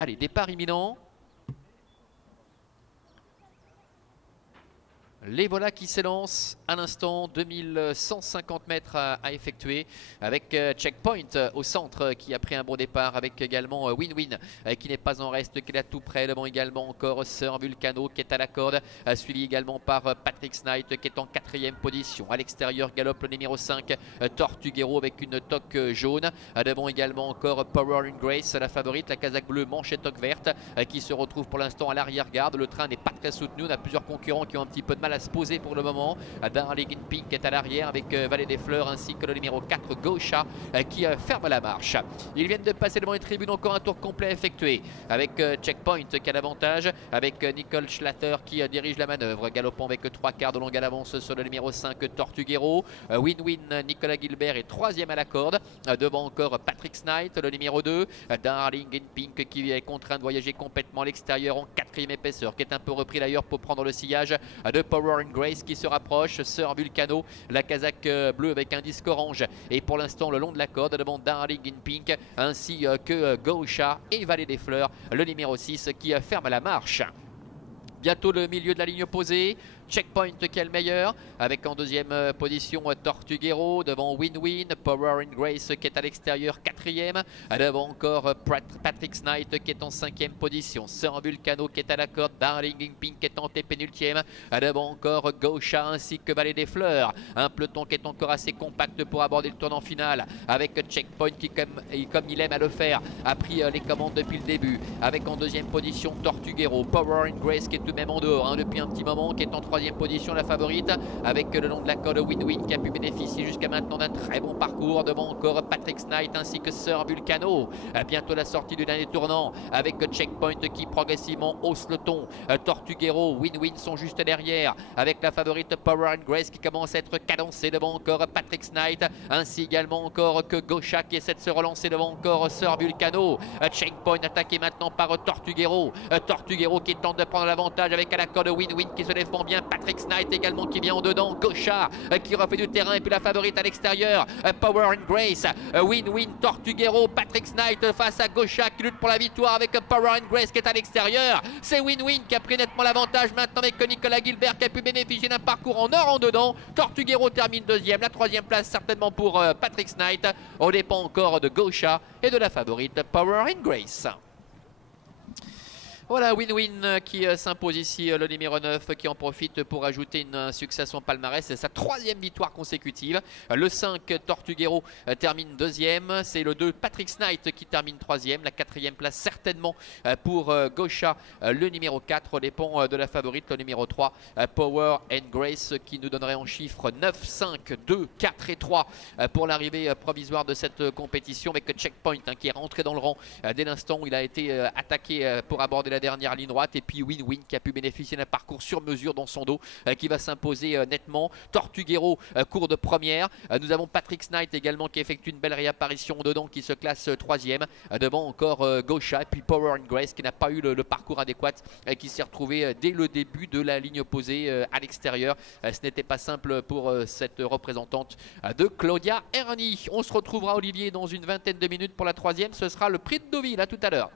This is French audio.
Allez, départ imminent. Les voilà qui s'élancent à l'instant, 2150 mètres à effectuer avec Checkpoint au centre qui a pris un bon départ, avec également Win-Win qui n'est pas en reste, qui est là tout près, devant également encore Sir Vulcano qui est à la corde, suivi également par Patrick Knight qui est en 4e position. À l'extérieur galope le numéro 5 Tortuguero avec une toque jaune, devant également encore Power and Grace, la favorite, la casaque bleue manche et toque verte qui se retrouve pour l'instant à l'arrière-garde. Le train n'est pas très soutenu, on a plusieurs concurrents qui ont un petit peu de mal à se poser pour le moment. Darling in Pink est à l'arrière avec Vallée des Fleurs ainsi que le numéro 4 Gaucha qui ferme la marche. Ils viennent de passer devant les tribunes, encore un tour complet effectué avec Checkpoint qui a l'avantage, avec Nicole Schlatter qui dirige la manœuvre, galopant avec 3 quarts de longue à l'avance sur le numéro 5 Tortuguero. Win-Win Nicolas Gilbert est 3e à la corde, devant encore Patrick Knight, le numéro 2 Darling in Pink qui est contraint de voyager complètement à l'extérieur en 4e épaisseur, qui est un peu repris d'ailleurs pour prendre le sillage de Power and Grace qui se rapproche. Sir Vulcano, la casaque bleue avec un disque orange, et pour l'instant le long de la corde devant Darling in Pink ainsi que Gaucha et Vallée des Fleurs, le numéro 6 qui ferme la marche. Bientôt le milieu de la ligne opposée. Checkpoint qui est le meilleur, avec en 2e position Tortuguero, devant Win-Win, Power and Grace qui est à l'extérieur 4e, devant encore Patrick Knight qui est en 5e position, Sir Vulcano qui est à la corde, Darling in Pink qui est en pénultième, devant encore Gaucha ainsi que Vallée des Fleurs. Un peloton qui est encore assez compact pour aborder le tournant final, avec Checkpoint qui, comme il aime à le faire, a pris les commandes depuis le début, avec en 2e position Tortuguero, Power and Grace qui est tout de même en dehors depuis un petit moment, qui est en 3e position, la favorite, avec le long de la corde Win-Win qui a pu bénéficier jusqu'à maintenant d'un très bon parcours, devant encore Patrick Knight ainsi que Sir Vulcano. Bientôt la sortie du dernier tournant, avec Checkpoint qui progressivement hausse le ton. Tortuguero, Win-Win sont juste derrière, avec la favorite Power and Grace qui commence à être cadencée, devant encore Patrick Knight, ainsi également encore que Gaucha qui essaie de se relancer, devant encore Sir Vulcano. Checkpoint attaqué maintenant par Tortuguero. Tortuguero qui tente de prendre l'avantage avec à la corde Win-Win qui se défend bien. Patrick Knight également qui vient en dedans. Gaucha qui refait du terrain, et puis la favorite à l'extérieur, Power and Grace. Win-Win, Tortuguero, Patrick Knight face à Gaucha qui lutte pour la victoire avec Power and Grace qui est à l'extérieur. C'est Win-Win qui a pris nettement l'avantage maintenant, avec Nicolas Gilbert qui a pu bénéficier d'un parcours en or en dedans. Tortuguero termine 2e, la 3e place certainement pour Patrick Knight. On dépend encore de Gaucha et de la favorite Power and Grace. Voilà, Win-Win qui s'impose ici, le numéro 9 qui en profite pour ajouter un succès à son palmarès. C'est sa 3e victoire consécutive. Le 5 Tortuguero termine 2e. C'est le 2 Patrick Knight qui termine 3e. La 4e place certainement pour Gaucha, le numéro 4 dépend de la favorite, le numéro 3 Power and Grace qui nous donnerait en chiffres 9, 5, 2, 4 et 3 pour l'arrivée provisoire de cette compétition, avec Checkpoint qui est rentré dans le rang dès l'instant où il a été attaqué pour aborder la dernière ligne droite, et puis Win-Win qui a pu bénéficier d'un parcours sur mesure dans son dos qui va s'imposer nettement. Tortuguero court de première. Nous avons Patrick Knight également qui effectue une belle réapparition dedans, qui se classe 3e, devant encore Gaucha, et puis Power and Grace qui n'a pas eu le parcours adéquat, qui s'est retrouvé dès le début de la ligne opposée à l'extérieur. Ce n'était pas simple pour cette représentante de Claudia Erni. On se retrouvera, Olivier, dans une vingtaine de minutes pour la 3e. Ce sera le prix de Deauville. À tout à l'heure.